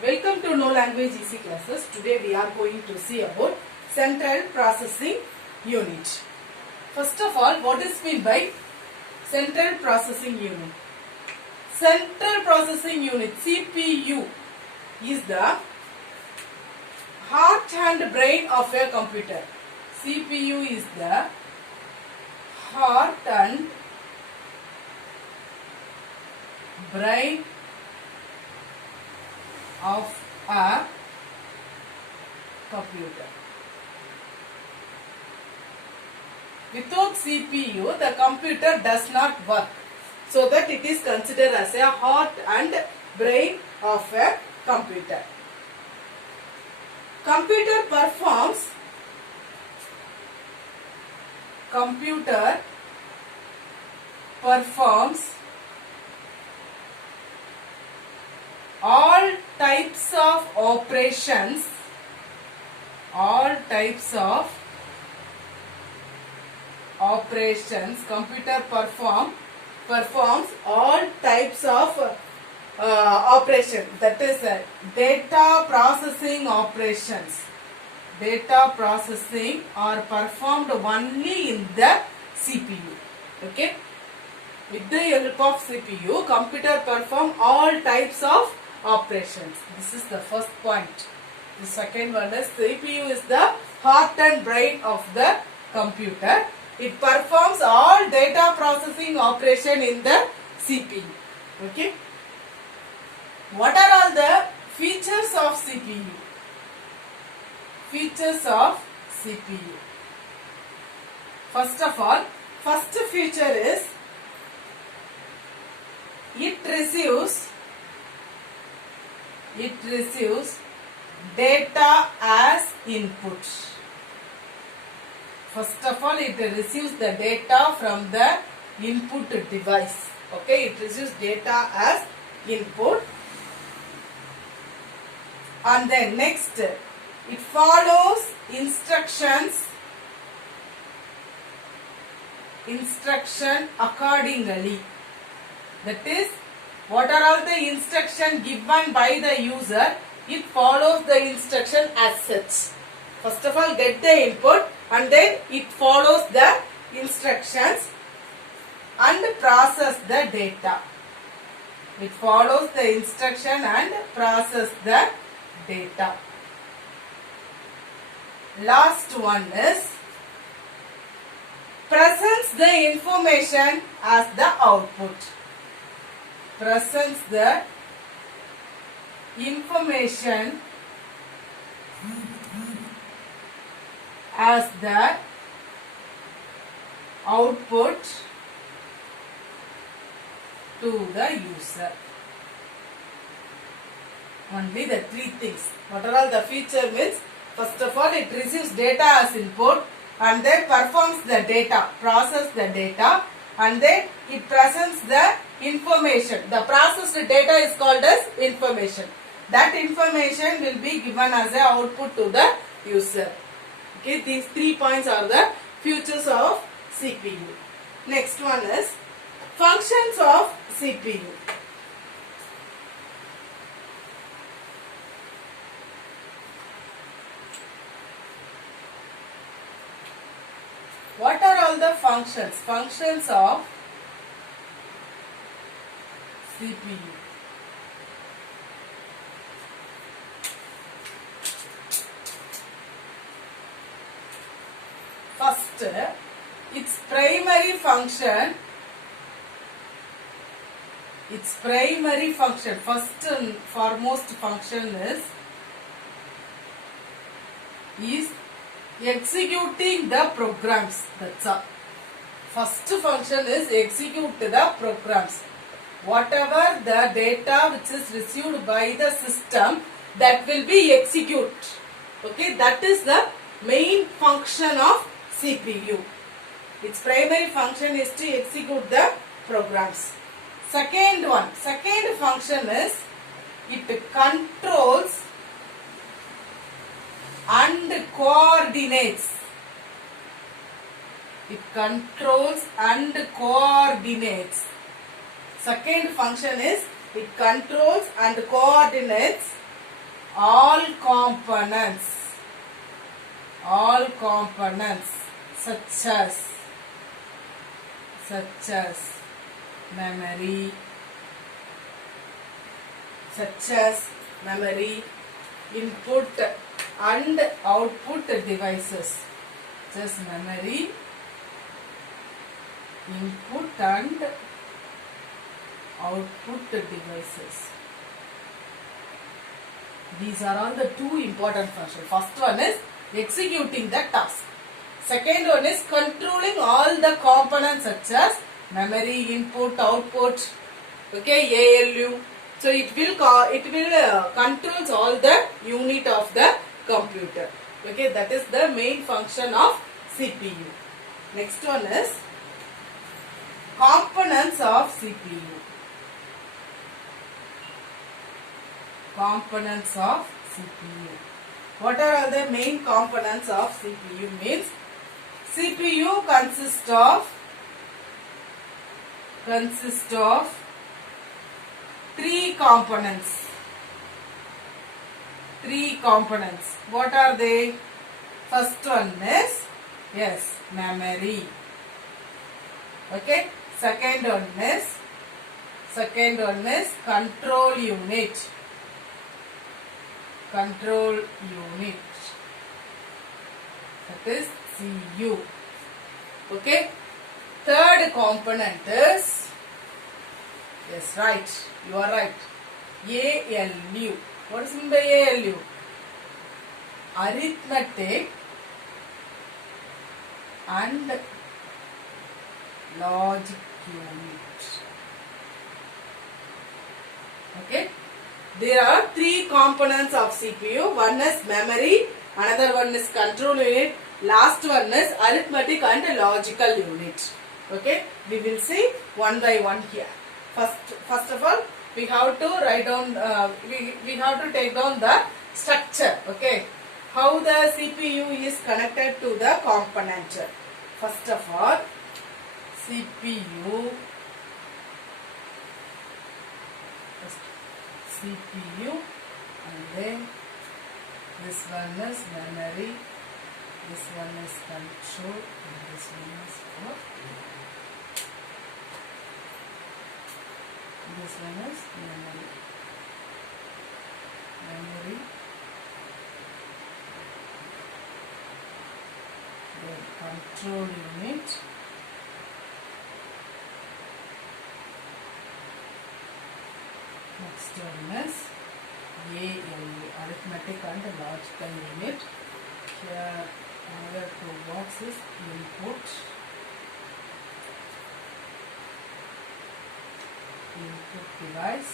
Welcome to No Language Easy Classes. Today we are going to see about Central Processing Unit. First of all, what is meant by Central Processing Unit? Central Processing Unit CPU is the heart and brain of a computer. CPU is the heart and brain of a computer. Without CPU, the computer does not work. So that it is considered as a heart and brain of a computer. Computer performs all types of operations, computer performs all types of operation, that is data processing operations. Data processing are performed only in the CPU. Okay, with the help of CPU, computer perform all types of operations. This is the first point. The second one is CPU is the heart and brain of the computer. It performs all data processing operation in the CPU. Okay. What are all the features of CPU? Features of CPU. First of all, first feature is it receives data as input. First of all, it receives the data from the input device. Okay, it receives data as input. And then next, it follows instruction accordingly. That is, what are all the instructions given by the user, it follows the instruction as such. First of all, get the input and then it follows the instructions and process the data. It follows the instruction and process the data. Last one is presents the information as the output. Presents the information as the output to the user. Only the three things. What are all the features means? First of all, it receives data as input and then performs the data, process the data, and then it presents the information. The processed data is called as information. That information will be given as an output to the user. Okay, these 3 points are the features of CPU. Next one is functions of CPU. What are all the functions? Functions of CPU. First, its primary function. First and foremost function is executing the programs. That's all. First function is execute the programs. Whatever the data which is received by the system, that will be executed. Okay, that is the main function of CPU. Its primary function is to execute the programs. Second function is it controls and coordinates. It controls and coordinates. Second function is it controls and coordinates all components such as memory, input and output devices. Just memory, input and output devices. These are all the two important functions. First one is executing the task. Second one is controlling all the components such as memory, input, output, okay, ALU. So it will controls all the unit of the computer. Okay, that is the main function of CPU. Next one is components of CPU. Components of CPU. What are the main components of CPU? Means CPU consists of three components. What are they? First one is memory. Okay. Second one is control unit. That is CU. Okay. Third component is, yes, right, you are right, ALU. What is meant by ALU? Arithmetic and logic unit. Okay. There are three components of CPU. One is memory, another one is control unit, last one is arithmetic and logical unit. Okay, we will see one by one here. First of all, we have to write down. We have to take down the structure. Okay, how the CPU is connected to the component. First of all, CPU and then this one is memory, this one is control, and this one is what? This one is memory, then control unit, next one is ALU, arithmetic and logical unit. Here another two boxes, input device.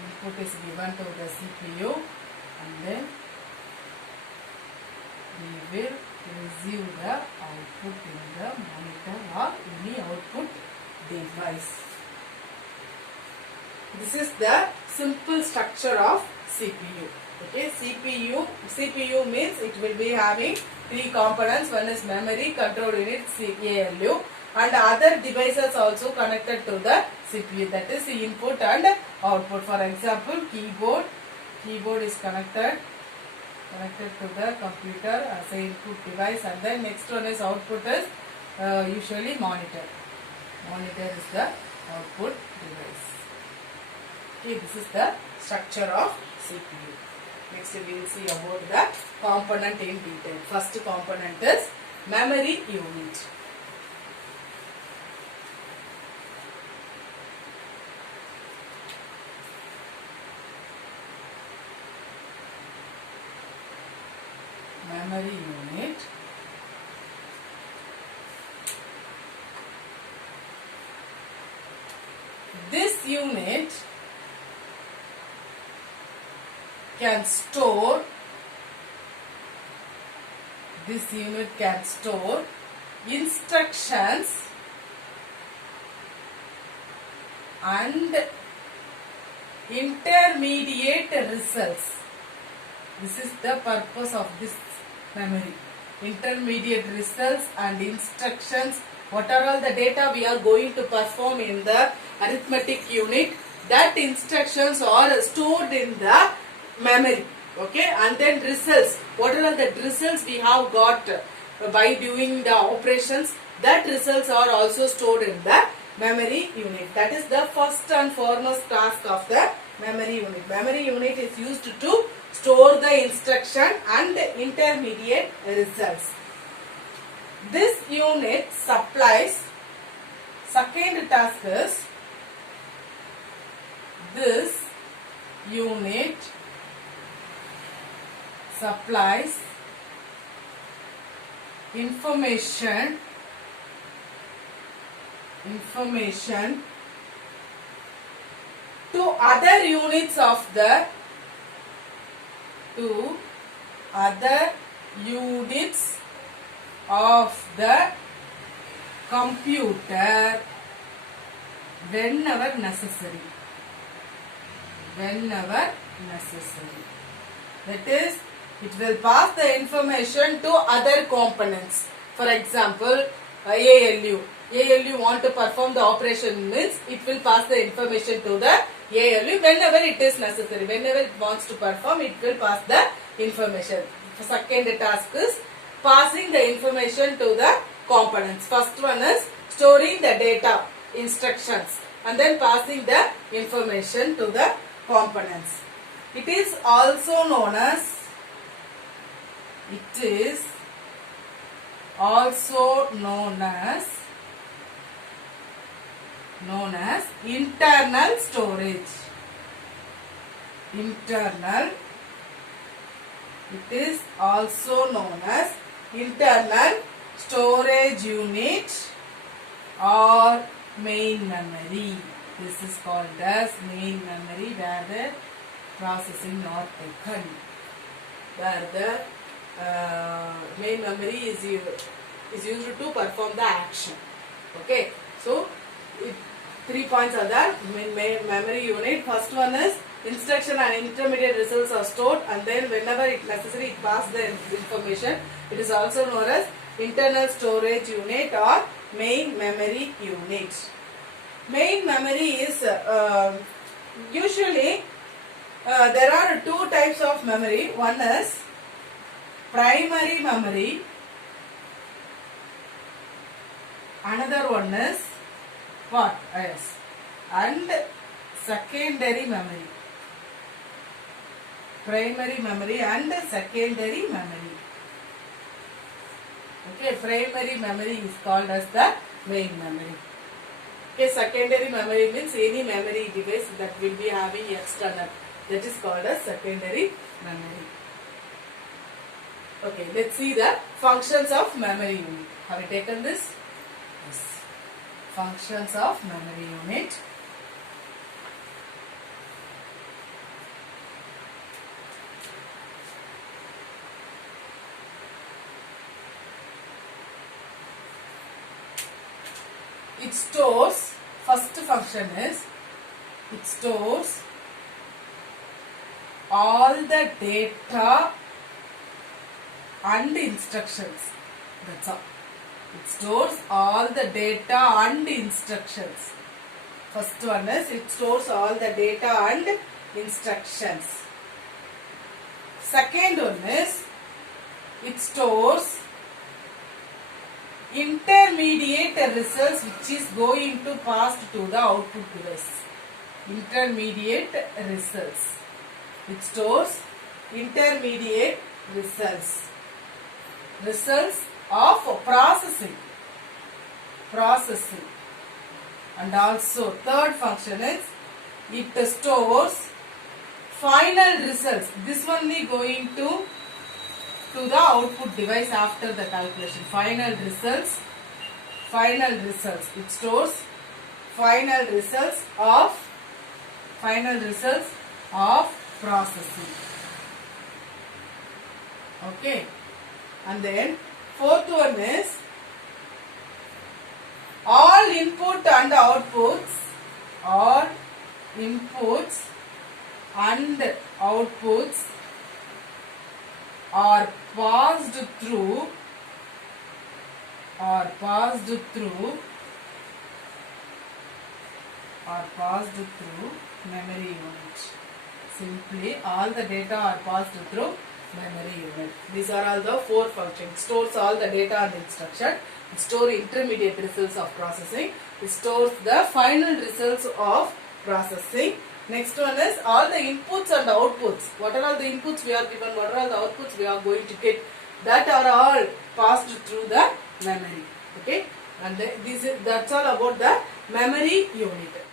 Input is given to the CPU and then we will receive the output in the monitor or any output device. This is the simple structure of CPU. Okay, CPU means it will be having three components. One is memory, control unit, ALU, and other devices also connected to the CPU. That is the input and output. For example, keyboard is connected to the computer as an input device, and then next one is output is usually monitor. Monitor is the output device. Okay, this is the structure of CPU. Next we will see about the component in detail. First component is memory unit. Memory unit. This unit can store instructions and intermediate results. This is the purpose of this memory. Intermediate results and instructions. What are all the data we are going to perform in the arithmetic unit? That instructions are stored in the memory. Okay, and then results. What are the results we have got by doing the operations? That results are also stored in the memory unit. That is the first and foremost task of the memory unit. Memory unit is used to store the instruction and intermediate results. This unit supplies, second task is, this unit supplies information to other units of the computer whenever necessary. That is, it will pass the information to other components. For example, ALU. ALU want to perform the operation means it will pass the information to the ALU whenever it is necessary. Whenever it wants to perform, it will pass the information. The second task is passing the information to the components. First one is storing the data, instructions, and then passing the information to the components. It is also known as internal storage. It is also known as internal storage unit or main memory. This is called as main memory, where the processing not taken. Where the main memory is used to perform the action. Okay, so 3 points are there. Main memory unit. First one is instruction and intermediate results are stored, and then whenever it necessary it passes the information. It is also known as internal storage unit or main memory unit. Main memory is usually there are two types of memory. One is primary memory, another one is what? Yes, and secondary memory. Primary memory and secondary memory. Okay, primary memory is called as the main memory. Okay, secondary memory means any memory device that will be having external. That is called as secondary memory. Okay, let's see the functions of memory unit. Have you taken this? Yes. Functions of memory unit. It stores, first function is, it stores all the data and instructions. That's all. It stores all the data and instructions. First one is, it stores all the data and instructions. Second one is, it stores intermediate results which is going to pass to the output device. Intermediate results. It stores intermediate results. Results of processing. And also third function is, it stores final results. This only going to the output device after the calculation. Final results. It stores final results of processing. Okay, and then fourth one is, all input and outputs are passed through memory unit. Simply all the data are passed through memory unit. These are all the four functions. Stores all the data and instruction. Store intermediate results of processing. It stores the final results of processing. Next one is all the inputs and outputs. What are all the inputs we are given? What are all the outputs we are going to get? That are all passed through the memory. Okay, and that's all about the memory unit.